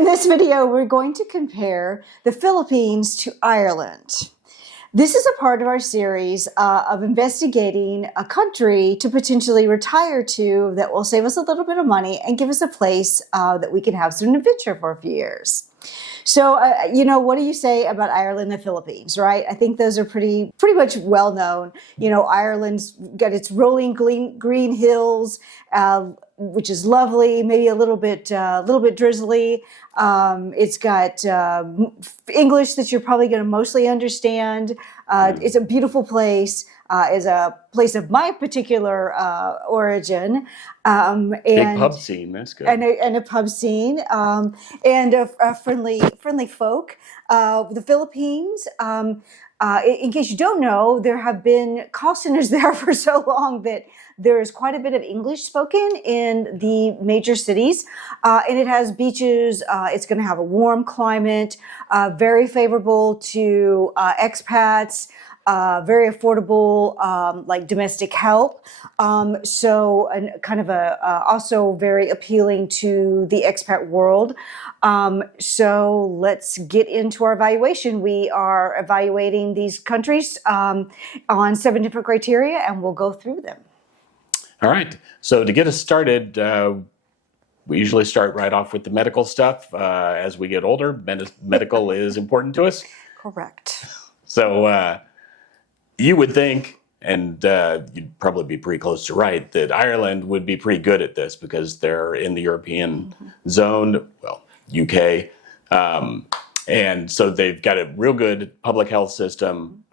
In this video, we're going to compare the Philippines to Ireland. This is a part of our series of investigating a country to potentially retire to that will save us a little bit of money and give us a place that we can have some adventure for a few years. So, what do you say about Ireland and the Philippines, right? I think those are pretty much well known. Ireland's got its rolling green hills, which is lovely, maybe a little bit drizzly. It's got English that you're probably going to mostly understand. It's a beautiful place. Is a place of my particular origin. And big pub scene, that's good. And a pub scene, and a friendly folk. The Philippines, in case you don't know, there have been call centers there for so long that there's quite a bit of English spoken in the major cities, and it has beaches. It's going to have a warm climate, very favorable to expats. Very affordable, like domestic help. So kind of also very appealing to the expat world. So let's get into our evaluation. We are evaluating these countries on 7 different criteria, and we'll go through them. All right. So to get us started, we usually start right off with the medical stuff. As we get older, medical is important to us. Correct. So you would think, and you'd probably be pretty close to right, that Ireland would be pretty good at this because they're in the European zone, well, UK. And so they've got a real good public health system.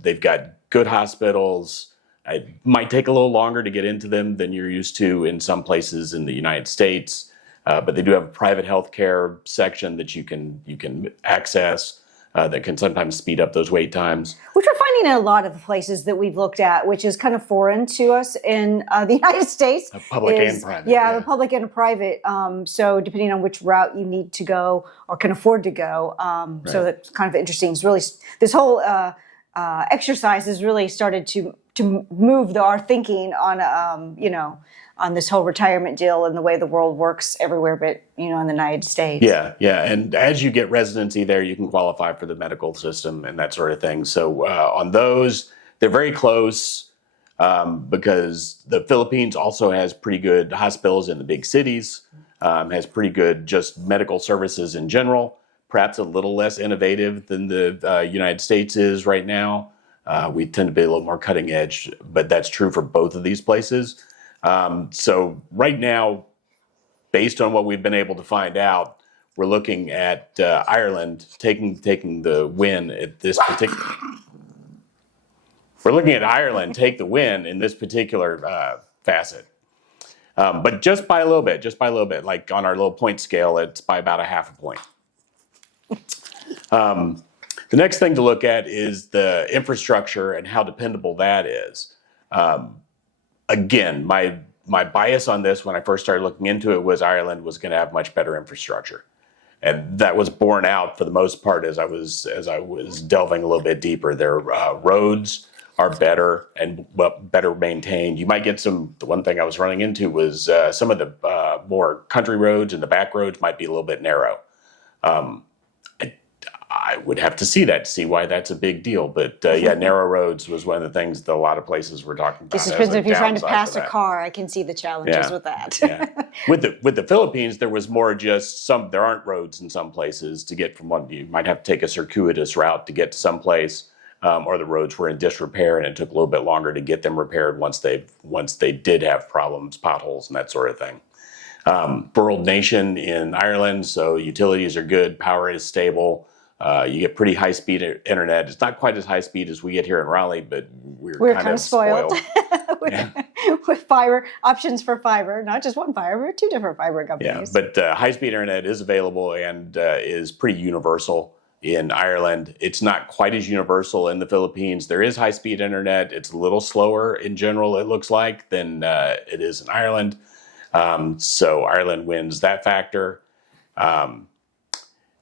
They've got good hospitals. It might take a little longer to get into them than you're used to in some places in the United States. But they do have a private health care section that you can access. That can sometimes speed up those wait times. Which we're finding in a lot of the places that we've looked at, which is kind of foreign to us in the United States. Public and private. Yeah, the public and private. So depending on which route you need to go or can afford to go. Right. So that's kind of interesting. It's really, this whole exercise has really started to move our thinking on, on this whole retirement deal and the way the world works everywhere but, in the United States. Yeah. And as you get residency there, you can qualify for the medical system and that sort of thing. So on those, they're very close because the Philippines also has pretty good hospitals in the big cities, has pretty good just medical services in general, perhaps a little less innovative than the United States is right now. We tend to be a little more cutting edge, but that's true for both of these places. So right now, based on what we've been able to find out, we're looking at Ireland taking the win at this particular. We're looking at Ireland take the win in this particular facet, but just by a little bit. Like on our little point scale, it's by about a half a point. The next thing to look at is the infrastructure and how dependable that is. Again, my bias on this when I first started looking into it was Ireland was going to have much better infrastructure, and that was borne out for the most part as I was delving a little bit deeper. Their roads are better and better maintained. You might get some. The one thing I was running into was some of the more country roads and the back roads might be a little bit narrow. I would have to see that to see why that's a big deal. But narrow roads was one of the things that a lot of places were talking about. This is because if you're trying to pass a car, I can see the challenges with that. With the Philippines, there was more just there aren't roads in some places to get from one. You might have to take a circuitous route to get to some place, or the roads were in disrepair and it took a little bit longer to get them repaired once they did have problems, potholes and that sort of thing. Rural nation in Ireland, so utilities are good, power is stable. You get pretty high-speed internet. It's not quite as high-speed as we get here in Raleigh, but we're kind of spoiled. with fiber, options for fiber, not just one fiber, but 2 different fiber companies. Yeah, but high-speed internet is available and is pretty universal in Ireland. It's not quite as universal in the Philippines. There is high-speed internet. It's a little slower in general, it looks like, than it is in Ireland. So Ireland wins that factor.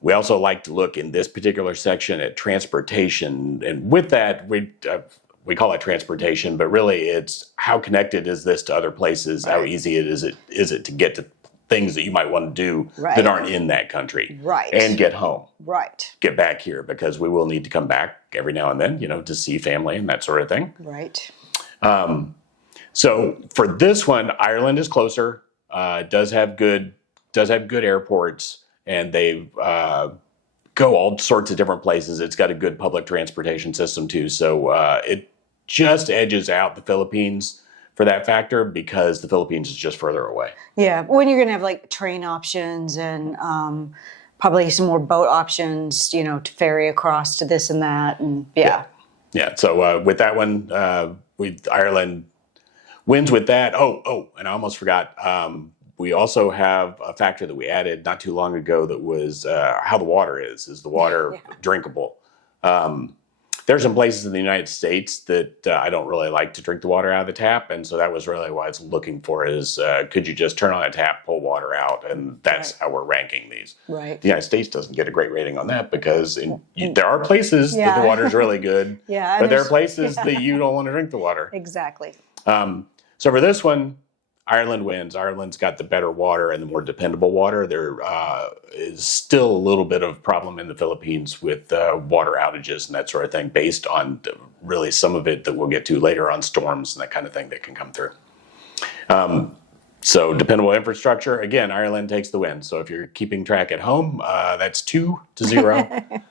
We also like to look in this particular section at transportation, and with that, we call it transportation, but really it's how connected is this to other places? Right. How easy is it to get to things that you might want to do Right. that aren't in that country. Right. And get home. Right. Get back here, because we will need to come back every now and then, to see family and that sort of thing. Right. So for this one, Ireland is closer. Does have good airports, and they go all sorts of different places. It's got a good public transportation system too. So it just edges out the Philippines for that factor, because the Philippines is just further away. Yeah, when you're going to have like train options and probably some more boat options, to ferry across to this and that, and yeah. So with that one, Ireland wins with that. Oh, and I almost forgot. We also have a factor that we added not too long ago that was how the water is. Is the water drinkable? There's some places in the United States that I don't really like to drink the water out of the tap, and so that was really what I was looking for is could you just turn on a tap, pull water out, and that's how we're ranking these. Right. The United States doesn't get a great rating on that because there are places that the water is really good, but there are places that you don't want to drink the water. Exactly. So for this one, Ireland wins. Ireland's got the better water and the more dependable water. There is still a little bit of problem in the Philippines with water outages and that sort of thing, based on really some of it that we'll get to later on storms and that kind of thing that can come through. So dependable infrastructure, again, Ireland takes the win. So if you're keeping track at home, that's 2-0.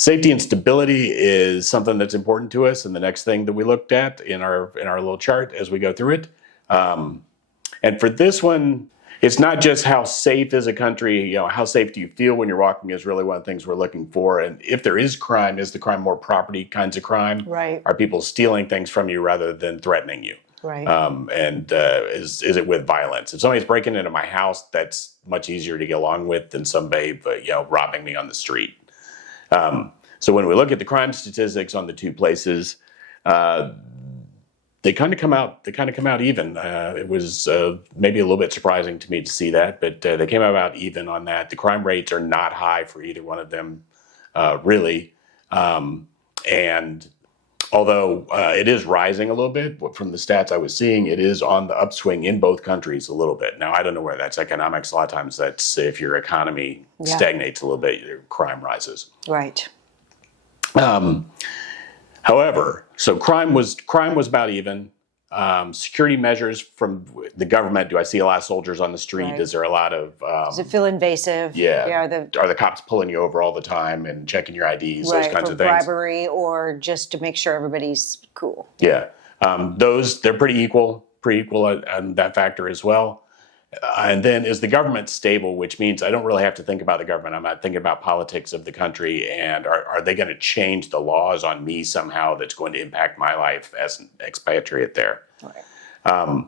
Safety and stability is something that's important to us, and the next thing that we looked at in our little chart as we go through it. And for this one, it's not just how safe is a country, how safe do you feel when you're walking is really one of the things we're looking for. And if there is crime, is the crime more property kinds of crime? Right. Are people stealing things from you rather than threatening you? Right. And is it with violence? If somebody's breaking into my house, that's much easier to get along with than somebody robbing me on the street. So when we look at the crime statistics on the two places, they kind of come out even. It was maybe a little bit surprising to me to see that, but they came out about even on that. The crime rates are not high for either one of them, really. And although it is rising a little bit, from the stats I was seeing, it is on the upswing in both countries a little bit. Now, I don't know where that's economics. A lot of times that's if your economy stagnates a little bit, your crime rises. Right. However, so crime was about even. Security measures from the government. Do I see a lot of soldiers on the street? Right. Is there a lot of? Does it feel invasive? Yeah. Are the cops pulling you over all the time and checking your IDs? Right, those kinds for of things. bribery or just to make sure everybody's cool. Yeah. They're pretty equal on that factor as well. And then is the government stable, which means I don't really have to think about the government. I'm not thinking about politics of the country, and are they going to change the laws on me somehow that's going to impact my life as an expatriate there? Right.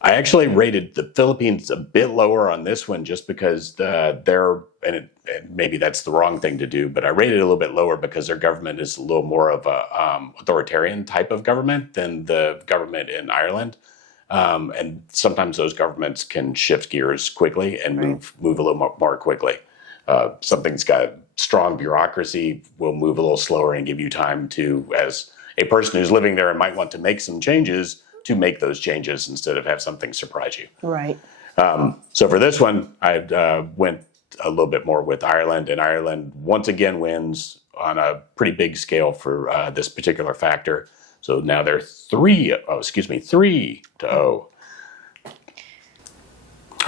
I actually rated the Philippines a bit lower on this one just because and maybe that's the wrong thing to do, but I rated it a little bit lower because their government is a little more of a authoritarian type of government than the government in Ireland. And sometimes those governments can shift gears quickly and move a little more quickly. Something's got strong bureaucracy will move a little slower and give you time to, as a person who's living there and might want to make some changes, to make those changes instead of have something surprise you. Right. So for this one, I went a little bit more with Ireland, and Ireland once again wins on a pretty big scale for this particular factor. So now they're 3-0. All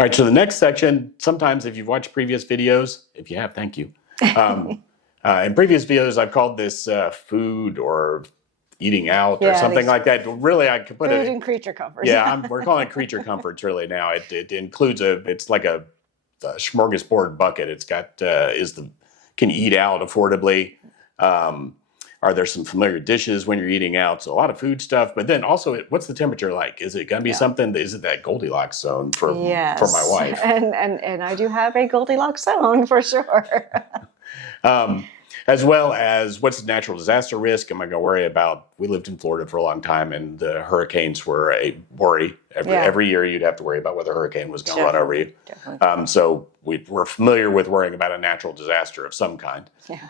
right, so the next section, sometimes if you've watched previous videos, if you have, thank you. In previous videos, I've called this food or eating out or something like that. Really, I could put food and creature comforts. Yeah, we're calling it creature comforts really now. It includes it's like a smorgasbord bucket. It's got, can you eat out affordably? Are there some familiar dishes when you're eating out? So a lot of food stuff, but then also, what's the temperature like? Is it going to be something? Is it that Goldilocks zone for my wife? And I do have a Goldilocks zone for sure. As well as what's the natural disaster risk? Am I going to worry about? We lived in Florida for a long time, and the hurricanes were a worry. Every year, you'd have to worry about whether a hurricane was going to run over you. So we're familiar with worrying about a natural disaster of some kind. Yeah.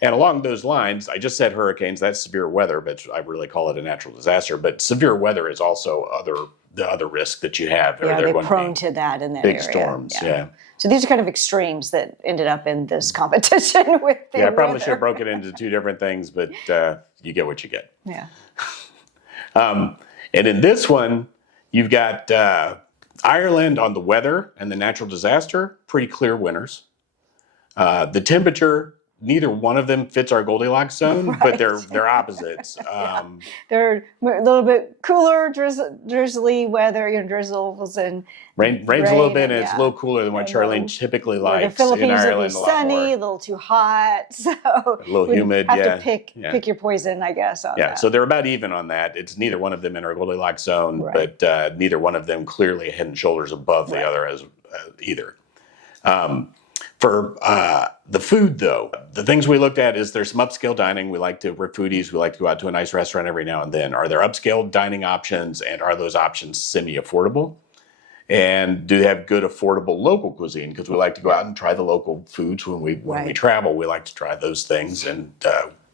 And along those lines, I just said hurricanes. That's severe weather, but I really call it a natural disaster. But severe weather is also the other risk that you have. Yeah, they're going prone be to that in that big area. storms. Yeah. So these are kind of extremes that ended up in this competition with the I probably weather. should have broken it into two different things, but you get what you get. Yeah. And in this one, you've got Ireland on the weather and the natural disaster, pretty clear winners. The temperature, neither one of them fits our Goldilocks zone, but they're opposites. They're a little bit cooler, drizzly weather, drizzles and Rains a little bit, and and it's a little cooler than what Charlene typically likes. The Philippines in would be Ireland, a lot sunny, more. a little too hot, so A little humid. Have to pick your poison, I guess. On that. So they're about even on that. It's neither one of them in our Goldilocks zone, but neither one of them clearly head and shoulders above the other as either. For the food, though, the things we looked at is there's some upscale dining. We like to, we're foodies. We like to go out to a nice restaurant every now and then. Are there upscale dining options, and are those options semi-affordable? And do they have good, affordable local cuisine? Because we like to go out and try the local foods when we travel. We like to try those things, and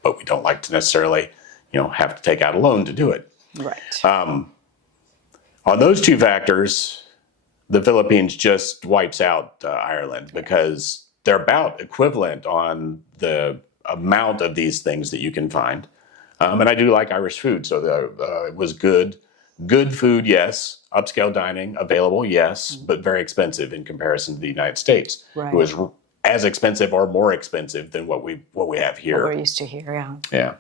but we don't like to necessarily, have to take out a loan to do it. Right. On those two factors, the Philippines just wipes out Ireland because they're about equivalent on the amount of these things that you can find. And I do like Irish food, so it was good. Good food, yes. Upscale dining, available, yes, but very expensive in comparison to the United States. Right. It was as expensive or more expensive than what we have here. What we're used to here, Yeah.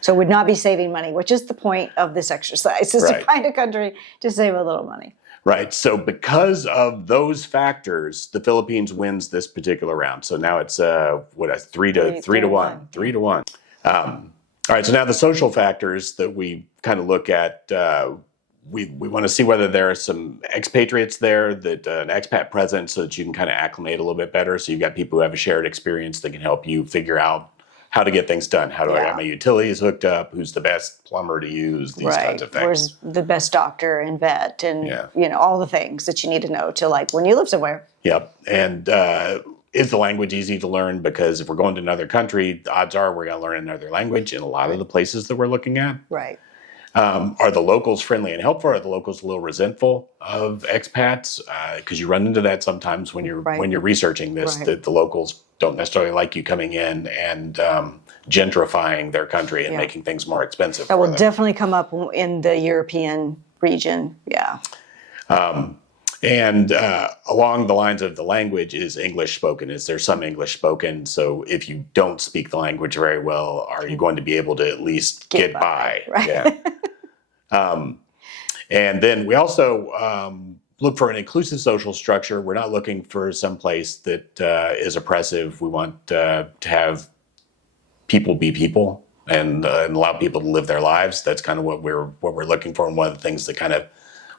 So would not be saving money, which is the point of this exercise, is to find a country to save a little money. Right. So because of those factors, the Philippines wins this particular round. So now it's three to one. All right. So now the social factors that we kind of look at, we want to see whether there are some expatriates there, that an expat presence, so that you can kind of acclimate a little bit better. So you've got people who have a shared experience that can help you figure out how to get things done. How do I get my utilities hooked up? Who's the best plumber to use? These kinds of things. Where's the best doctor and vet and all the things that you need to know to when you live somewhere. Yep. And is the language easy to learn? Because if we're going to another country, the odds are we're going to learn another language in a lot of the places that we're looking at. Right. Are the locals friendly and helpful? Are the locals a little resentful of expats? Because you run into that sometimes when you're researching this, that the locals don't necessarily like you coming in and gentrifying their country and making things more expensive. That will definitely come up in the European region. Yeah. And along the lines of the language, is English spoken? Is there some English spoken? So if you don't speak the language very well, are you going to be able to at least get by? Right. Yeah. And then we also look for an inclusive social structure. We're not looking for some place that is oppressive. We want to have people be people and allow people to live their lives. That's kind of what we're looking for, and one of the things that kind of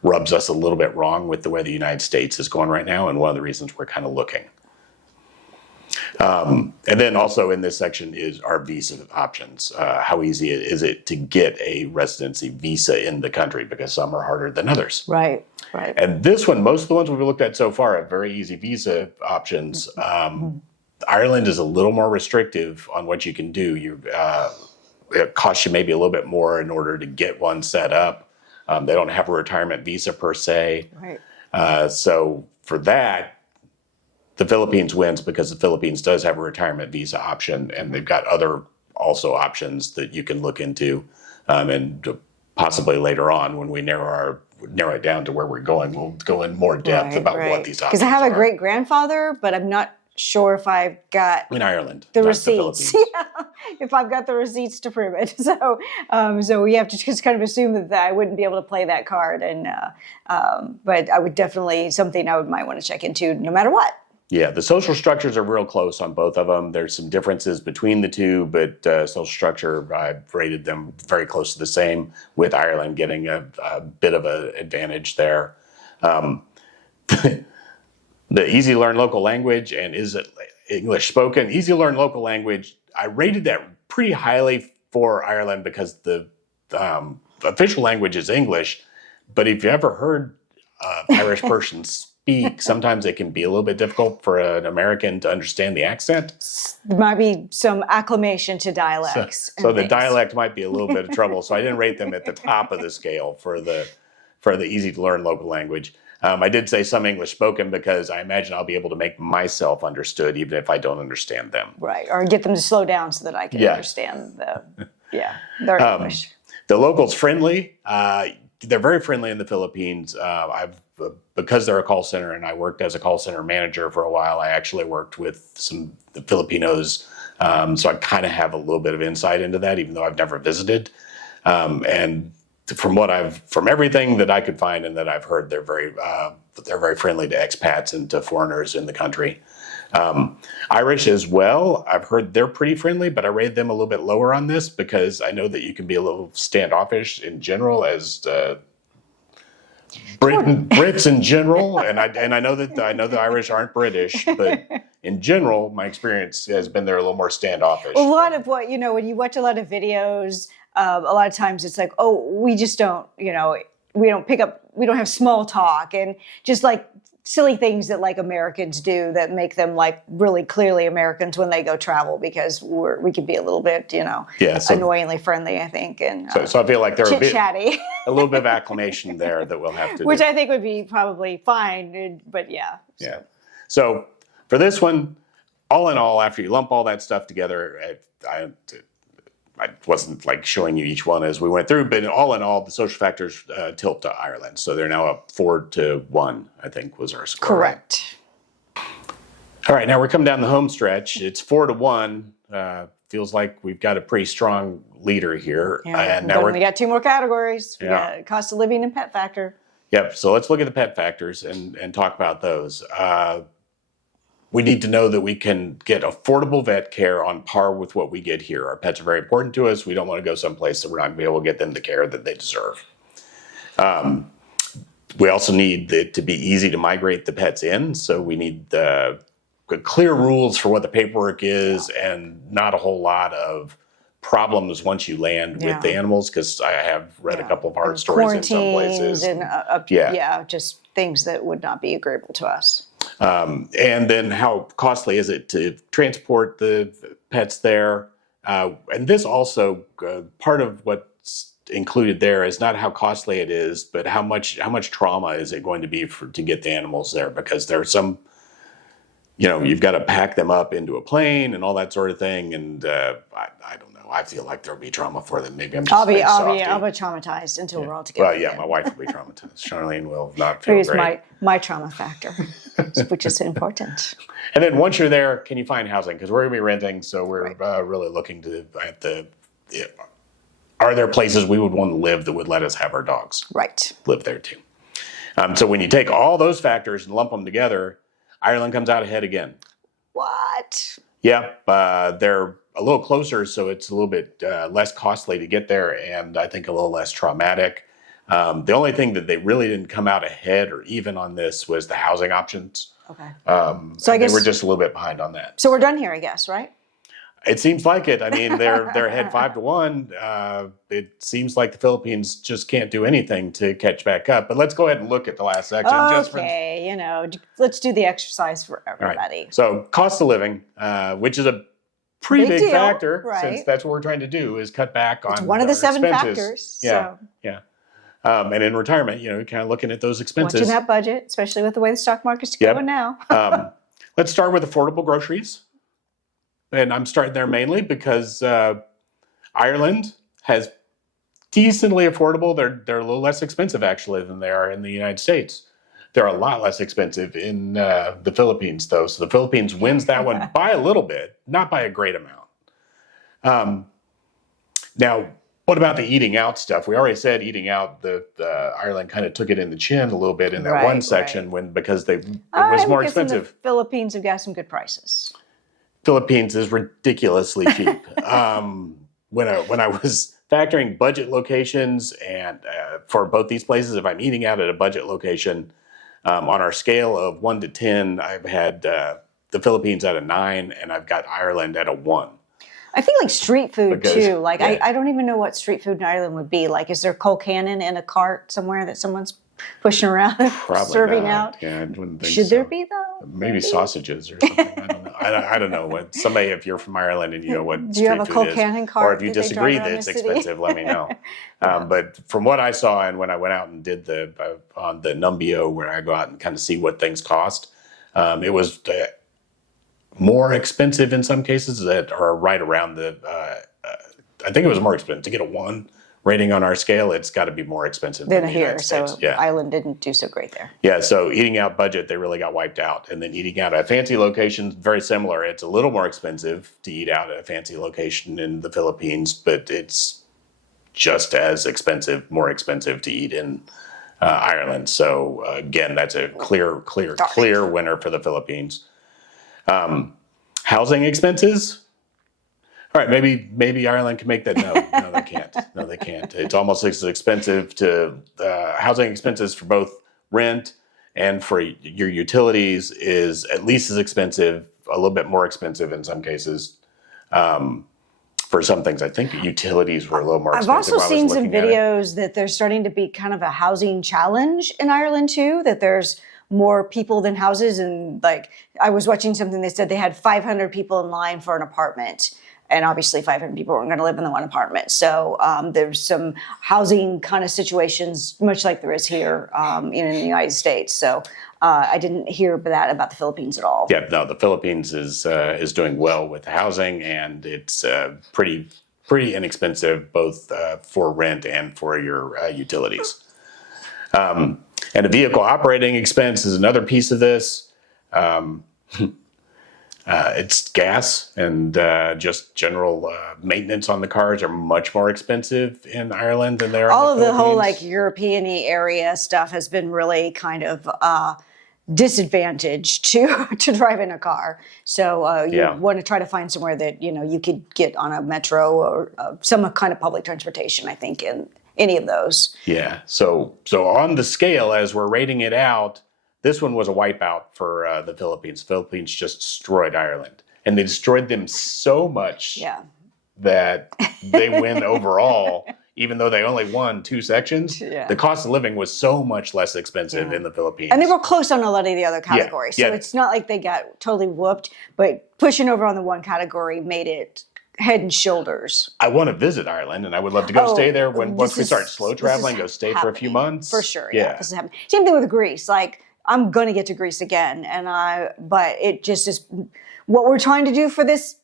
rubs us a little bit wrong with the way the United States is going right now, and one of the reasons we're kind of looking. And then also in this section is our visa options. How easy is it to get a residency visa in the country? Because some are harder than others. Right. And this one, most of the ones we've looked at so far have very easy visa options. Ireland is a little more restrictive on what you can do. It costs you maybe a little bit more in order to get one set up. They don't have a retirement visa per se. Right. So for that, the Philippines wins because the Philippines does have a retirement visa option, and they've got other also options that you can look into. And possibly later on, when we narrow it down to where we're going, we'll go in more depth about what these options are. Because I have a great grandfather, but I'm not sure if I've got in Ireland the receipts. If I've got the receipts to prove it. So we have to just kind of assume that I wouldn't be able to play that card. And but I would definitely something I might want to check into no matter what. Yeah, the social structures are real close on both of them. There's some differences between the two, but social structure, I've rated them very close to the same, with Ireland getting a bit of an advantage there. The easy to learn local language, and is it English spoken? Easy to learn local language, I rated that pretty highly for Ireland because the official language is English, but if you ever heard Irish person speak, sometimes it can be a little bit difficult for an American to understand the accent. There might be some acclimation to dialects. So the dialect might be a little bit of trouble. So I didn't rate them at the top of the scale for for the easy to learn local language. I did say some English spoken because I imagine I'll be able to make myself understood even if I don't understand them. Right, or get them to slow down so that I can understand their English. The locals friendly. They're very friendly in the Philippines. Because they're a call center and I worked as a call center manager for a while, I actually worked with some Filipinos. So I kind of have a little bit of insight into that, even though I've never visited. And from everything that I could find and that I've heard, they're very friendly to expats and to foreigners in the country. Irish as well. I've heard they're pretty friendly, but I rate them a little bit lower on this because I know that you can be a little standoffish in general as Brits in general, and I know that the Irish aren't British, but in general, my experience has been they're a little more standoffish. A lot of what, when you watch a lot of videos, a lot of times it's like, oh, we just don't, we don't have small talk, and just like silly things that like Americans do that make them like really clearly Americans when they go travel, because we can be a little bit, annoyingly friendly, I think. And so I feel like they're chit-chatty. a little bit of acclimation there that we'll have to Which do. I think would be probably fine, but yeah. Yeah. So for this one, all in all, after you lump all that stuff together, I wasn't like showing you each one as we went through, but all in all, the social factors tilt to Ireland. So they're now up 4-1, I think was our score. Correct. All right, now we're coming down the home stretch. It's 4-1. Feels like we've got a pretty strong leader here. Yeah, and now we got 2 more categories. We got cost of living and pet factor. Yep, so let's look at the pet factors and talk about those. We need to know that we can get affordable vet care on par with what we get here. Our pets are very important to us. We don't want to go someplace that we're not going to be able to get them the care that they deserve. We also need it to be easy to migrate the pets in. So we need clear rules for what the paperwork is and not a whole lot of problems once you land with the animals, because I have read a couple of hard stories in some places. And just things that would not be agreeable to us. And then how costly is it to transport the pets there? And this also, part of what's included there is not how costly it is, but how much trauma is it going to be to get the animals there? Because there are some, you've got to pack them up into a plane and all that sort of thing. And I don't know. I feel like there'll be trauma for them. Maybe I'm just I'll be traumatized until we're all together. Well, yeah, my wife will be traumatized. Charlene will not feel Here's great. my trauma factor, which is important. And then once you're there, can you find housing? Because we're going to be renting, so we're really looking are there places we would want to live that would let us have our dogs live there too? So when you take all those factors and lump them together, Ireland comes out ahead again. What? Yep, they're a little closer, so it's a little bit less costly to get there, and I think a little less traumatic. The only thing that they really didn't come out ahead or even on this was the housing options. Okay. So I guess they were just a little bit behind on that. So we're done here, I guess, right? It seems like it. I mean, they're ahead 5-1. It seems like the Philippines just can't do anything to catch back up. But let's go ahead and look at the last section. Let's do the exercise for everybody. Right. So cost of living, which is a pretty big factor, right? Since that's what we're trying to do is cut back on. It's one of the 7 factors. Yeah, yeah. And in retirement, you're kind of looking at those expenses. Watching that budget, especially with the way the stock market's going now. Let's start with affordable groceries. And I'm starting there mainly because Ireland has decently affordable. They're a little less expensive, actually, than they are in the United States. They're a lot less expensive in the Philippines, though. So the Philippines wins that one by a little bit, not by a great amount. Now, what about the eating out stuff? We already said eating out. Ireland kind of took it in the chin a little bit in that one section because it was more expensive. The Philippines have got some good prices. Philippines is ridiculously cheap. When I was factoring budget locations and for both these places, if I'm eating out at a budget location, on our scale of 1 to 10, I've had the Philippines at a 9, and I've got Ireland at a 1. I think like street food too. Like I don't even know what street food in Ireland would be. Like, is there Colcannon in a cart somewhere that someone's pushing around, Probably serving not. out. Yeah, I wouldn't think Should so. there be though? Maybe sausages or something. I don't know. I don't know what. Somebody, if you're from Ireland and you know what Do you have a street Cold food is, Cannon or cart if you that they disagree drive that around it's the city? expensive, let me know. But from what I saw, and when I went out and did the on the Numbeo, where I go out and kind of see what things cost, it was more expensive in some cases that are right around the. I think it was more expensive to get a 1 rating on our scale. It's got to be more expensive Than than the here, United so States. Yeah. Ireland didn't do so great there. Yeah, so eating out budget, they really got wiped out. And then eating out at a fancy location, very similar. It's a little more expensive to eat out at a fancy location in the Philippines, but it's just as expensive, more expensive to eat in Ireland. So again, that's a clear winner for the Philippines. Housing expenses. All right, maybe Ireland can make that. No, they can't. No, they can't. It's almost as expensive to housing expenses for both rent and for your utilities is at least as expensive, a little bit more expensive in some cases. For some things, I think utilities were a little more I've expensive. also seen some videos that there's starting to be kind of a housing challenge in Ireland too, that there's more people than houses. And like, I was watching something that said they had 500 people in line for an apartment. And obviously 500 people weren't going to live in the one apartment. So there's some housing kind of situations, much like there is here in the United States. So I didn't hear that about the Philippines at all. Yeah, no, the Philippines is doing well with housing, and it's pretty inexpensive both for rent and for your utilities. And the vehicle operating expense is another piece of this. It's gas and just general maintenance on the cars are much more expensive in Ireland than they are. All in of the the whole Philippines. like European-y area stuff has been really kind of disadvantaged to drive in a car. So you want to try to find somewhere that you could get on a metro or some kind of public transportation. I think in any of those. Yeah. So on the scale, as we're rating it out, this one was a wipeout for the Philippines. Philippines just destroyed Ireland, and they destroyed them so much that they win overall. Even though they only won 2 sections, the cost of living was so much less expensive in the Philippines. And they were close on a lot of the other categories. So it's not like they got totally whooped, but pushing over on the one category made it head and shoulders. I want to visit Ireland, and I would love to go stay there once we start slow traveling, go stay for a few months. For sure, this is happening. Same thing with Greece. Like, I'm going to get to Greece again, but it just is what we're trying to do for this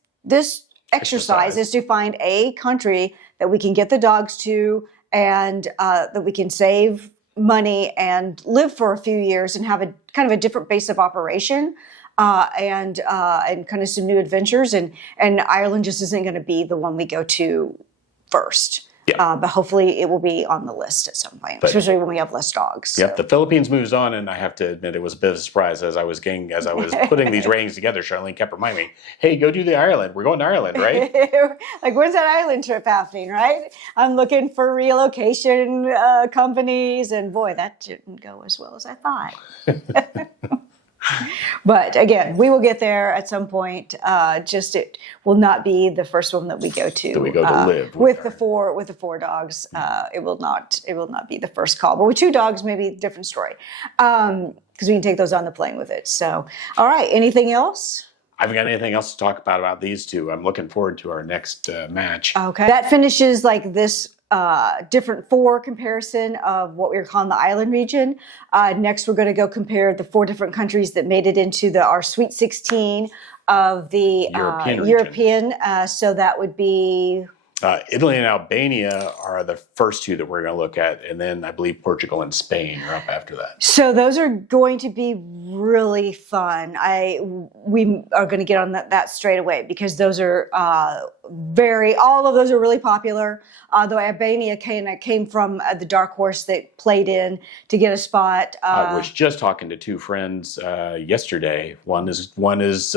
exercise is to find a country that we can get the dogs to, and that we can save money and live for a few years and have a kind of a different base of operation, and kind of some new adventures. And Ireland just isn't going to be the one we go to first. But hopefully it will be on the list at some point, especially when we have less dogs. So. The Philippines moves on, and I have to admit it was a bit of a surprise as I was putting these ratings together. Charlene kept reminding me, "Hey, go do the Ireland. We're going to Ireland, right?" Like, when's that island trip happening? Right? I'm looking for relocation companies, and boy, that didn't go as well as I thought. But again, we will get there at some point. Just it will not be the first one that we go to. That we go to live with the four dogs. It will not be the first call. But with 2 dogs, maybe a different story. Because we can take those on the plane with it. So, all right. Anything else? I haven't got anything else to talk about these 2. I'm looking forward to our next match. Okay. That finishes like this different 4 comparison of what we were calling the island region. Next, we're going to go compare the 4 different countries that made it into our Sweet 16 of the European. So that would be... Italy and Albania are the first 2 that we're going to look at, and then I believe Portugal and Spain are up after that. So those are going to be really fun. We are going to get on that straight away because those are all of those are really popular. Though Albania came from the dark horse that played in to get a spot. I was just talking to 2 friends yesterday. One is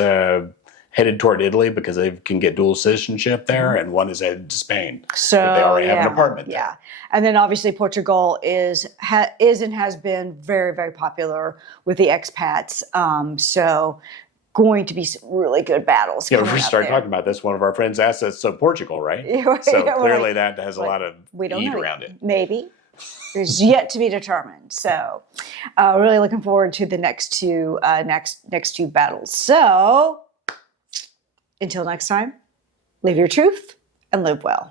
headed toward Italy because they can get dual citizenship there, and one is headed to Spain. So but they already have an apartment there. Yeah, and then obviously Portugal is and has been very, very popular with the expats. So going to be some really good battles. Yeah, we started talking about this. One of our friends asked us, so Portugal, right? So clearly that has a lot of heat around it. Maybe. is yet to be determined. So, really looking forward to the next two battles. So, until next time, live your truth and live well.